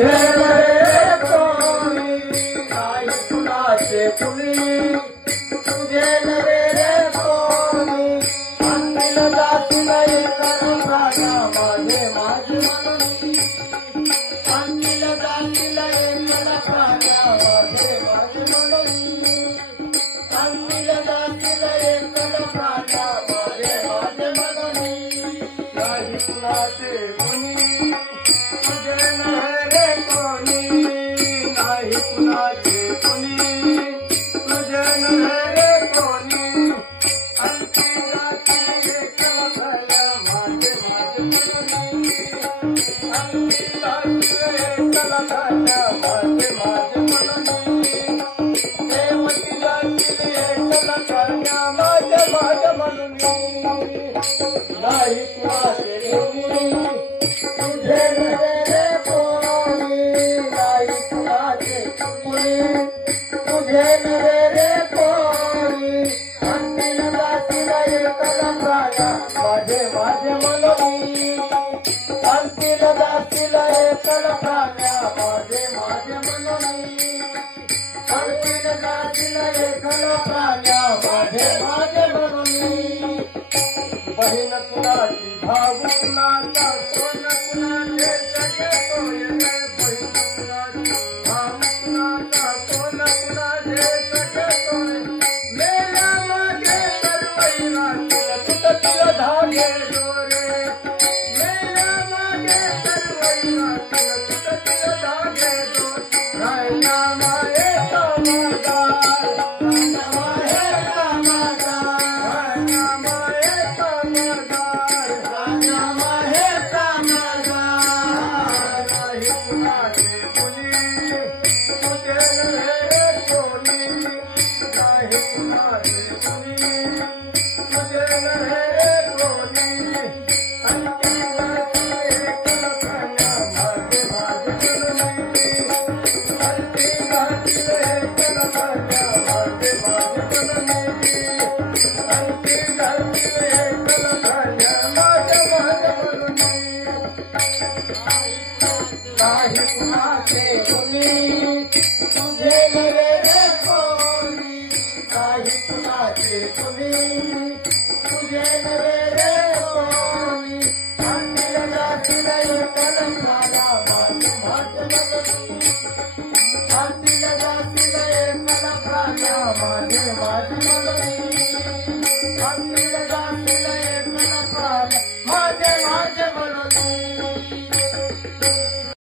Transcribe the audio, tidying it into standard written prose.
तुझे नव्हे कोणी नाही कुणाचे कुणी तुझे नव्हे रे कोणी आणतील जातील एकल प्राण्या माझे माझे म्हणून आणतील जातील एकल प्राण्या माझे माझे म्हणून आणतील जातील एकल प्राण्या माझे माझे म्हणून नाही कुणाचे कुणी तुझे नव्हे रे कोणी नाही कुणाचे कुणी तुझे नव्हे रे कोणी आणखी जाती एकल झाल्या माझे माझे म्हणून आणखी जाती एकल झाल्या माझे माझे म्हणून देवती जाती एकल झाल्या माझे माझे म्हणून नाही कुणाचे कुणी तुझे नव्हे रे कोणी नाही कुणाचे कुणी तुझे नव्हे रे कोणी आणतील जातील एकल प्राण्या माझे माझे म्हणून आणतील जातील एकल प्राण्या माझे माझे म्हणून आणतील जातील एकल प्राण्या माझे माझे म्हणून बहीण कुणाची भाऊ कुणाचा कोण कुणाचे सगळे कोय रे बहीण कुणाची भाऊ कुणाचा कोण कुणाचे सगळे कोय मेल्या मागे सर्वैरा तुटतील धागे दोरे मेल्या मागे सर्वैरा तुटतील धागे दोरे राहिला माये कामगार राहिला माये कामगार राहिला माये कामगार राहिला माये कामगार नाही कुणाचे कुणी तुझे नव्हे कोणी नाही कुणाचे कुणी तुझे नव्हे कोणी आणखी जाती एकल झाल्या माझे माझे म्हणून आणखी जाती एकल झाल्या माझे माझे म्हणून आणखी जाती एकल झाल्या माझे माझे म्हणून नाही कुणाचे कुणी तुझे नव्हे रे कोणी नाही कुणाचे कुणी तुझे नव्हे